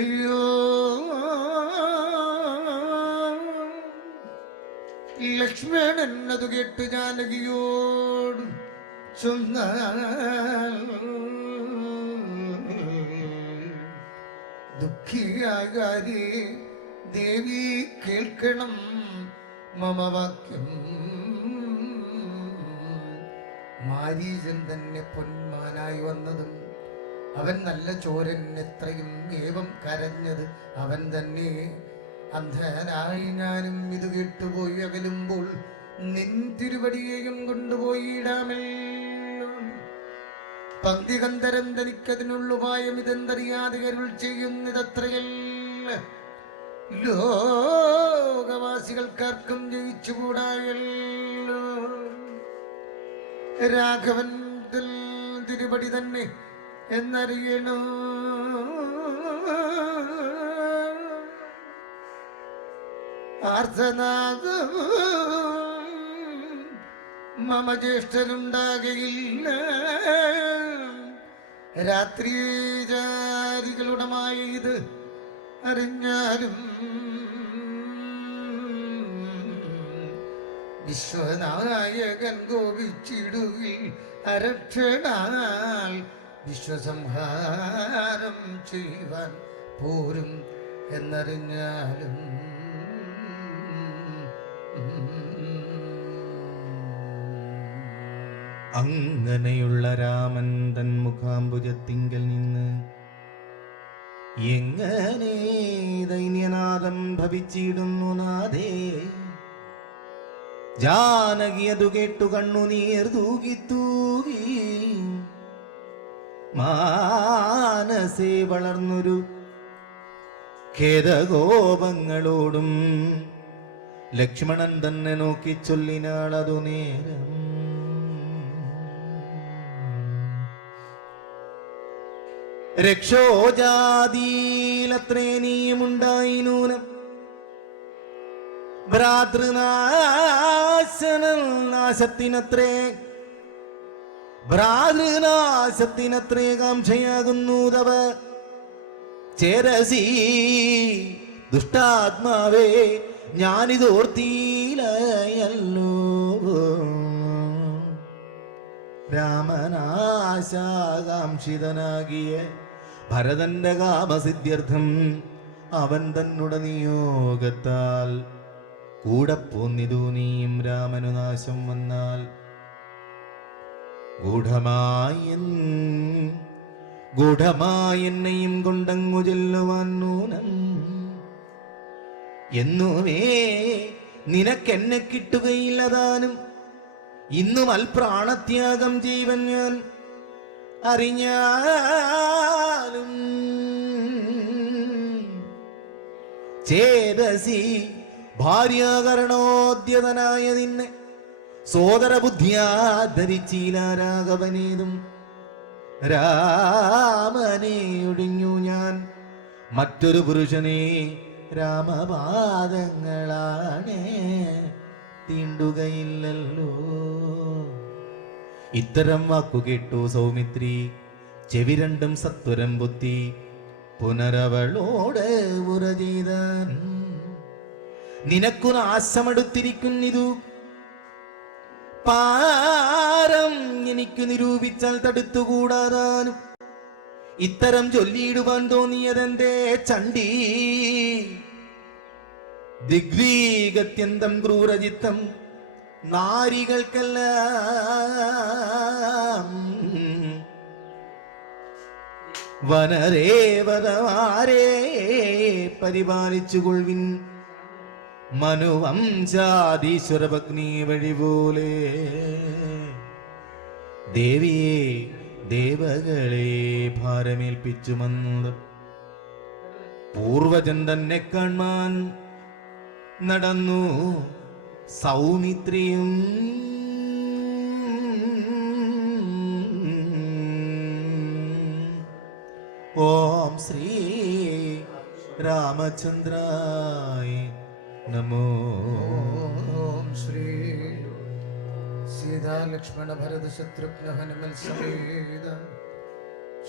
അയ്യോ. ലക്ഷ്മണൻ അത് കേട്ട് ജാനകിയോട് ചൊന്നാൽ ദുഃഖിയാകാരി ദേവി കേൾക്കണം മമ വാക്യം. മാരീചൻ തന്നെ പൊന്മാനായി വന്നതും അവൻ നല്ല ചോരൻ എത്രയും ഏവം കരഞ്ഞത് അവൻ തന്നെ. അന്ധനായി ഞാനും ഇത് കേട്ടുപോയി അകലുമ്പോൾ നിൻ തിരുവടിയെയും കൊണ്ടുപോയിടാമൽ. പന്തികന്ധരൻ തനിക്കതിനുള്ളുപായം ഇതെന്തറിയാതെ അരുൾ ചെയ്യുന്നതത്രയല്ല. ലോകവാസികൾക്കാർക്കും ജയിച്ചുകൂടായല്ലോ. രാഘവൻ തിരുപടി തന്നെ എന്നറിയണോ. ആർത്തനാദം മമ ജ്യേഷ്ഠനുണ്ടാകയില്ല. രാത്രിചാരികളുടമായ ഇത് അറിഞ്ഞാലും വിശ്വനായകൻ കോപിച്ചിടുകിൽ അരക്ഷണാൽ വിശ്വസംഹാരം ചെയ്യുവാൻ പോരും എന്നറിഞ്ഞാലും. അങ്ങനെയുള്ള രാമൻ തൻ മുഖാംബുജത്തിങ്കൽ നിന്ന് എങ്ങനെ ദൈന്യനാദം ഭവിച്ചിടുന്നു നാദേ. ജാനകി അതു കേട്ടു കണ്ണുനീർ തൂകി തൂകി മാനസേ വളർന്നൊരു ഖേദകോപങ്ങളോടും ലക്ഷ്മണൻ തന്നെ നോക്കി ചൊല്ലിനാൾ അതു നേരം. രക്ഷോജാതിയിലത്രേ നീയുമുണ്ടായിനൂനം. ഭ്രാതൃനാശനത്തിനത്രേ കാംക്ഷയാകുന്നു തവ ചേരസി ദുഷ്ടാത്മാവേ. ഞാനിതോർത്തിയില്ലല്ലോ. രാമനാശാകാംക്ഷിതനാകിയ ഭരതന്റെ കാമസിദ്ധ്യർത്ഥം അവൻ തന്നുട നിയോഗത്താൽ കൂടെ പോന്നിതു നീയും രാമനു നാശം വന്നാൽ. ഗൂഢമായെന്നെയും കൊണ്ടങ്ങു ചെല്ലുവാൻ നൂനം. എന്നുമേ നിനക്കെന്നെ കിട്ടുകയില്ലതാനും. ഇന്നും അൽപ്രാണത്യാഗം ജീവൻ ഞാൻ അറിഞ്ഞാലും. ചേതസി ഭാര്യാകരണോദ്യതനായ നിന്നെ സോദര ബുദ്ധിയാ ധരിച്ചീല രാഘവനേതും. രാമനെ ഒഴിഞ്ഞു ഞാൻ മറ്റൊരു പുരുഷനെ രാമപാദങ്ങളാണ് തീണ്ടുകയില്ലല്ലോ. ഇത്തരം വാക്കു കേട്ടു സൗമിത്രി ചെവി രണ്ടും സത്വരം ബുദ്ധി പുനരവളോട് ഉറ ചെയ്താൻ. നിനക്കു നാശമെടുത്തിരിക്കുന്നിതു പാരം എനിക്കു നിരൂപിച്ചാൽ തടുത്തുകൂടാതാനും. ഇത്തരം ചൊല്ലിയിടുവാൻ തോന്നിയതെന്റെ ചണ്ഡി ദിഗ്രീഗത്യന്തം ക്രൂരചിത്തം നാരികൾക്കെല്ലാം. വനരേവതമാരെ പരിപാലിച്ചുകൊള്ളിൻ മനുവംശാദീശ്വരഭഗ്നി വഴി പോലെ. ദേവിയെ ദേവകളെ ഭാരമേൽപ്പിച്ചു മന്ദം പൂർവജൻ തന്നെ കാൺമാൻ നടന്നു സൗമിത്രിയും. ഓം ശ്രീ രാമചന്ദ്രായ നമോ. ഓം ശ്രീ സീതാ ലക്ഷ്മണ ഭരത ശത്രുഘ്ന ഹനുമൽ സമേത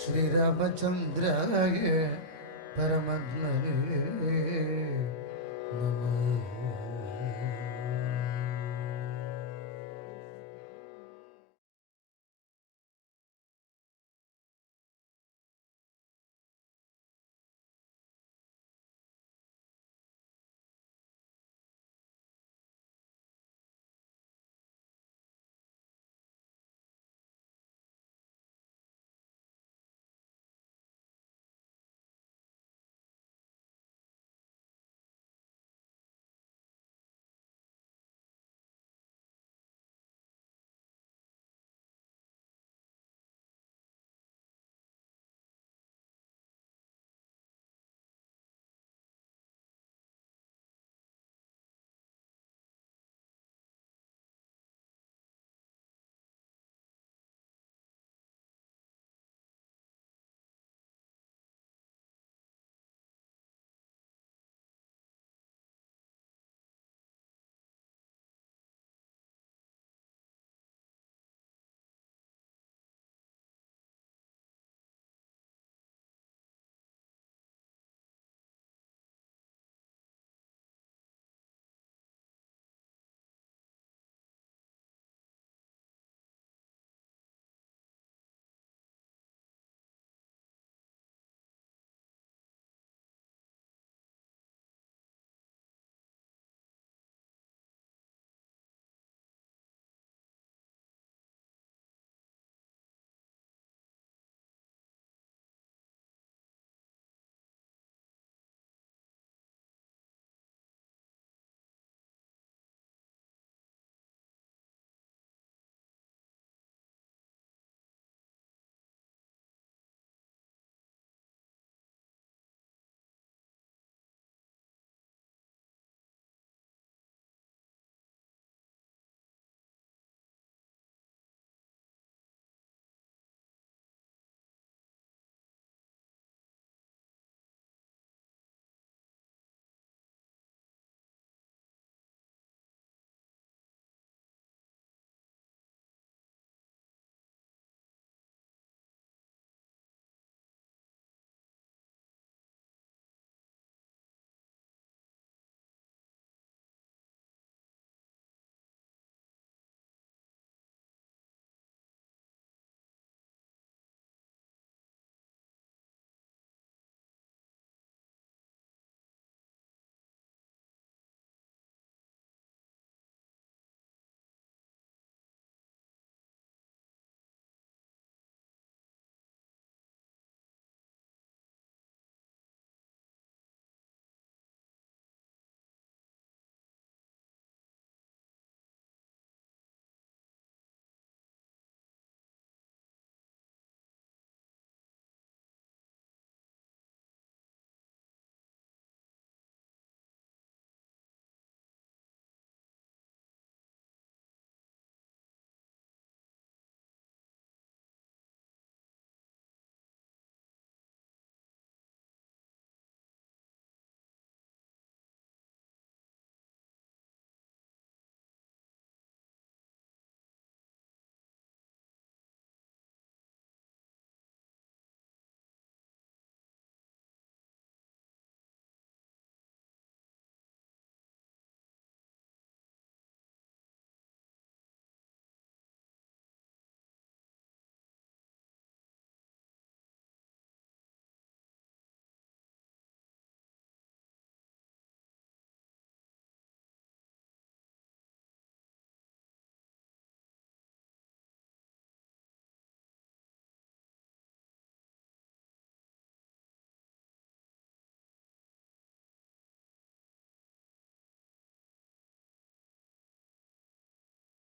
ശ്രീരാമചന്ദ്രായ പരമാത്മനേ നമഃ.